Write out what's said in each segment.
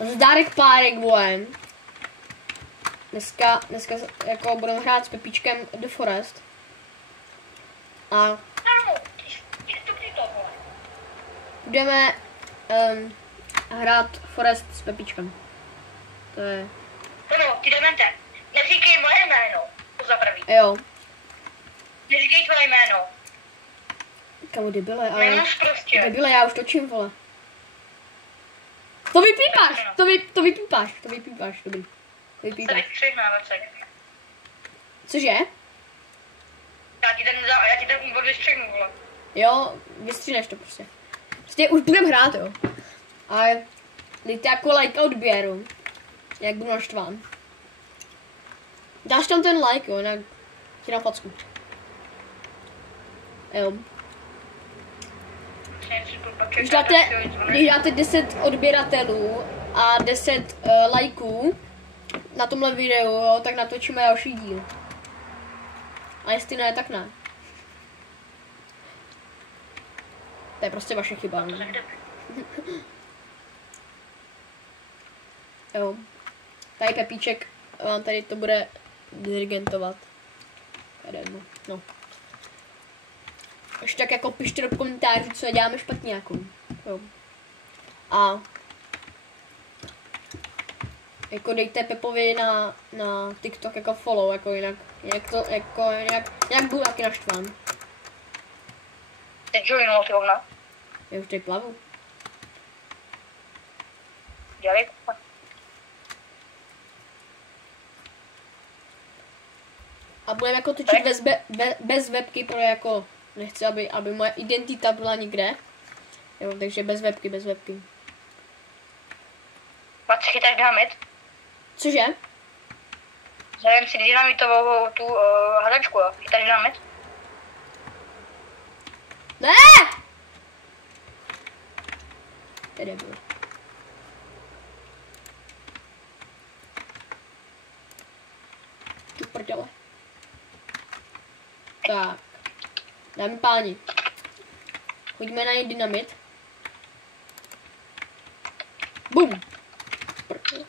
Zdárek párek, vole. Dneska jako budeme hrát s Pepíčkem The Forest. A budeme hrát Forest s Pepíčkem. To je... No, ty demente, neříkej moje jméno, to za prvý. Jo. Neříkej tvoje jméno. Kamu debile, ale... Jménoš prostě. Debile, já už točím, vole. To vypípáš, to vypípáš, dobrý. Se Vypípáš. vystřih na večer. Cože? Já ti ten úvod vystřihnu, vole. Jo, vystříneš to prostě. Prostě už budem hrát, jo. Ale dejte jako like a odběru. Jak budu naštván. Dáš tam ten like, jo, jinak ti dám facku. Jo. Když dáte 10 odběratelů a 10 lajků na tomhle videu, jo, tak natočíme další díl. A jestli ne, tak ne. To je prostě vaše chyba. Ne? Jo. Tady Pepíček vám tady to bude dirigentovat. No. Ještě tak jako pište do komentářů, co děláme špatně jako. Jo. A jako dejte Pepovi na TikTok jako follow, jako jinak budu taky naštván. Teď joinul ty hovna. Já už tady plavu. Dělej. A budeme jako točit bez webky, protože jako nechci, aby moje identita byla nikde. Jo, takže bez webky. Pak si chytáš dynamit. Cože? Zajem si dynamitovou tu hadačku, jo. Chytáš dynamit. Ne! Tady bylo. Tu prdele. Tak. Dáme páni. Chodíme najít dynamit. Bum! Prdele.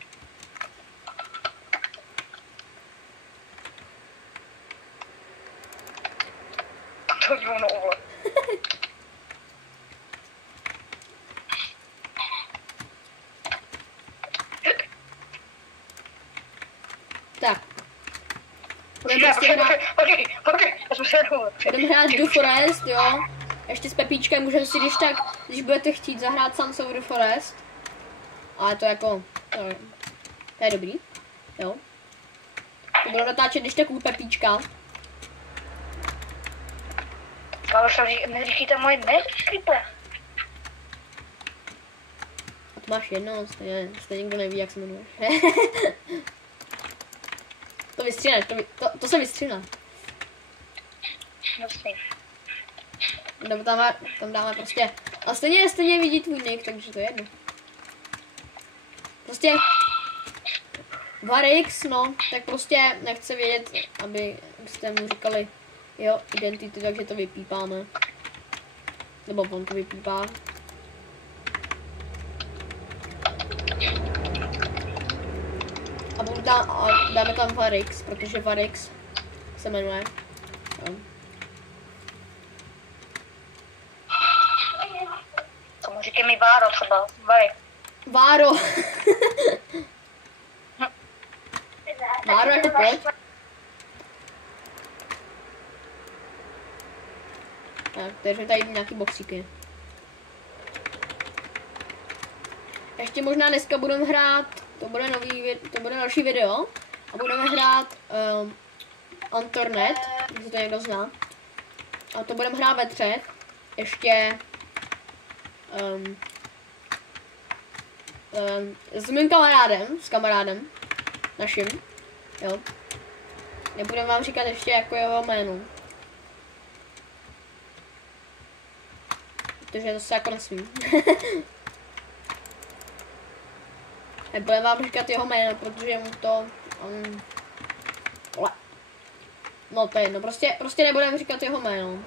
To je ono, vole. Tak. Budeme hrát The Forest, jo. Ještě s Pepíčkem můžeme si když budete chtít zahrát Sunset The Forest. Ale to jako, to je dobrý, jo. To budu natáčet když tak u Pepíčka. Neříkejte moje neříkejte. A to máš jedno, stejně nikdo neví, jak se jmenuje. To vystříneš, to se vystříná. Nebo tam dáme prostě, a stejně vidí tvůj nick, takže to je jedno. Prostě Varix, no, tak prostě nechce vědět, abyste mu říkali jeho identitu, takže to vypípáme. Nebo on to vypípá. A dáme tam Varix, protože Varix se jmenuje. Jo. Tomu říkej mi Váro třeba, Varix. Váro. Váro, jako pojď. Tak, takže tady nějaký boxíky. Ještě možná dneska budeme hrát, to bude další video. A budeme hrát Antornet, jestli to někdo zná. A to budeme hrát ve třech. Ještě s mým kamarádem, naším, jo. Nebudem vám říkat ještě jako jeho jméno. Protože to se jako nesmím. Nebudem vám říkat jeho jméno, protože mu to... no to je jedno, prostě nebudem říkat jeho jméno.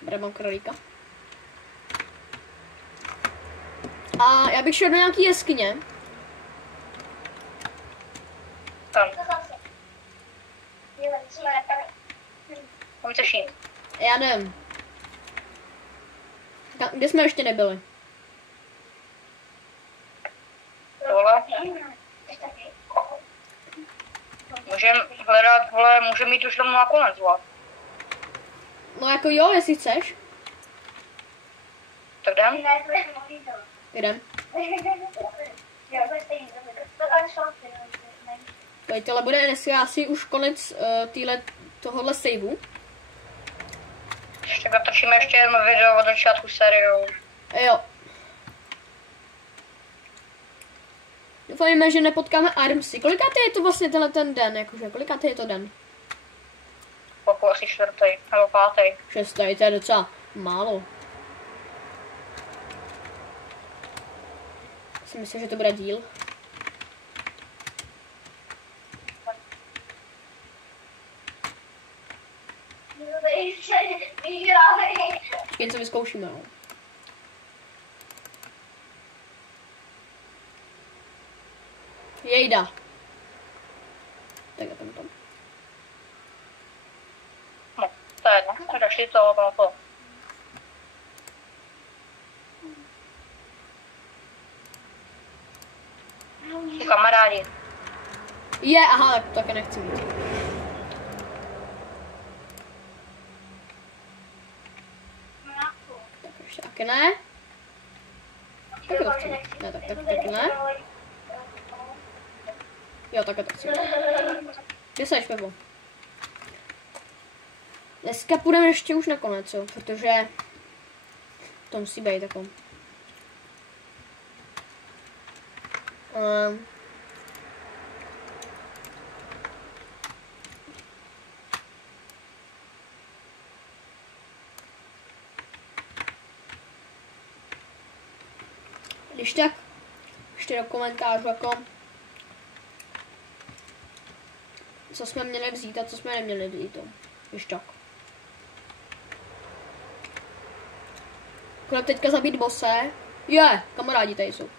Dobré, mám krolíka. A já bych šel do nějaký jeskyně. Tam. Tam chceš jít. Já nevím. Kde jsme ještě nebyli? Tohle. Můžeme hledat, vole, můžeme jít už tam nakonec, vole. No jako jo, jestli chceš. Tak jdem? Jdem. Tohle bude dneska asi už konec tohohle saveu. Ještě natočíme ještě jedno video od začátku seriou. Jo. Doufáme, že nepotkáme Armsy. Kolikátý je to vlastně tenhle ten den? Jakože, kolikátý je to den? Poku asi 4. nebo 5. 6. To je docela málo. Si myslím, že to bude díl. Jen co vyzkoušíme, no. Jejda. Tak a tam. No, to je jedno. Tak šli to. Kamarádi. Aha, tak to taky nechci mít. Tak ještě taky ne. Taky to chci mít. Ne, taky ne. Jo, taky to chci mít. Kde seš, Pepo? Dneska půjdeme ještě už nakonec, jo, protože to musí být takový. Když tak, ještě do komentářů, jako co jsme měli vzít a co jsme neměli vzít, to. Když tak. Půjdeme teďka zabít bose. Kamarádi tady jsou.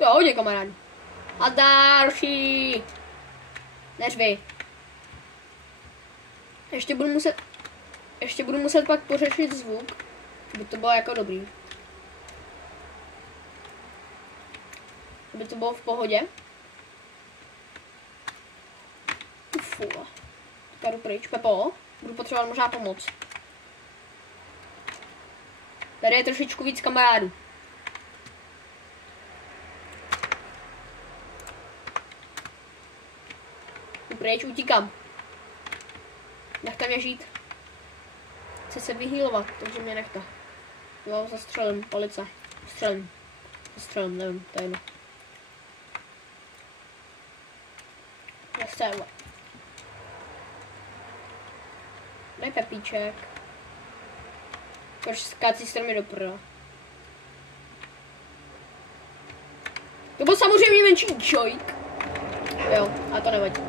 Jo, hodně kamarádi. A další. Neřvi. Ještě budu muset pak pořešit zvuk, aby to bylo jako dobrý. Aby to bylo v pohodě. Fuh. Jdu pryč. Pepo, budu potřebovat možná pomoc. Tady je trošičku víc kamarádů. Jdu pryč, utíkám. Nechte mě žít. Chci se vyhýlovat, takže mě nechte. Jo, zastřelím, police. Zastřelím, nevím, to je jedno. Nechce. Dej Pepíček. Proč skácí stromy do prda? To byl samozřejmě menší joyk. Jo, a to nevadí.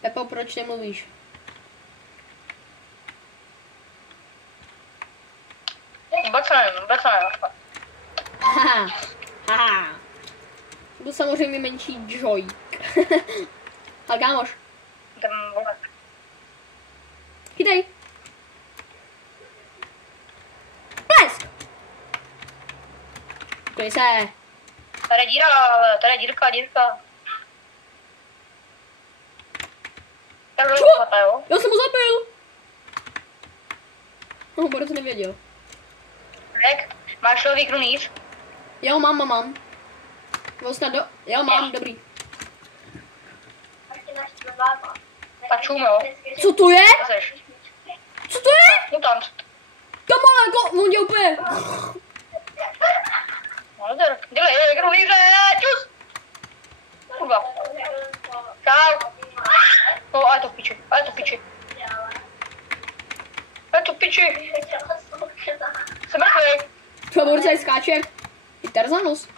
Pepo, proč nemluvíš? Vůbec nevím. Haha. To byl samozřejmě menší joyk. Ale kámoš. Chytej. Plesk. Klej se. Tady je díra, ale tady je dírka. Já jsem ho zabil. Boris nevěděl. Jak? Máš člověk runíř? Jo, mám. Jo, mám, dobrý. Pačům, jo. Co to je? Co to je? Mutant. Kamo, jako, on je úplně. Dělej, runíře, čus. Kurva. Čau. No, ale to v piči. Jsem mrtvý. Co, Boris tady skáče jak Tarzanus.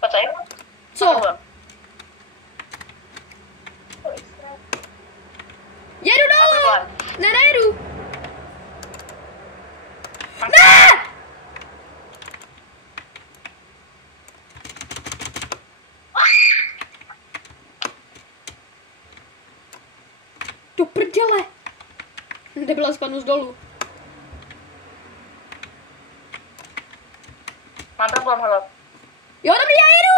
Pojď. Co? Jedu dolů! Ne, nejedu! Ne! Do prdele! Nebyla spadnu z dolů. Mám problém, hele. Jo, dobrý, já jedu!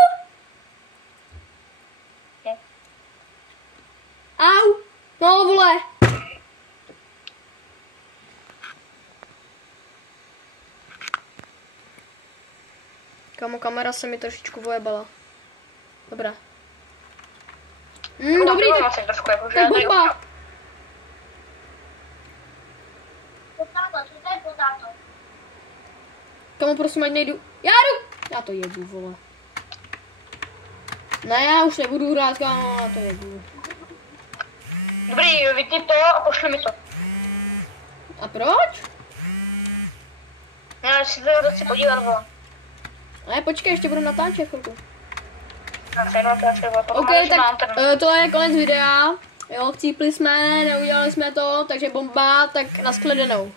Je. Au! No, vole! Kamo, kamera se mi trošičku vojebala. Dobrá. Dobrý, tak bomba! Kamo, prosím, ať nejdu. Já jdu! Já to jedu, vole. Ne, já už nebudu hrát, kámo, já to jedu. Dobrý, vytni to a pošli mi to. A proč? Já si to chci podívat, vole. Ne, počkej, ještě budu natáčet chvilku. OK, tak to je konec videa. Jo, chcípli jsme, neudělali jsme to, takže bomba, tak nashledanou.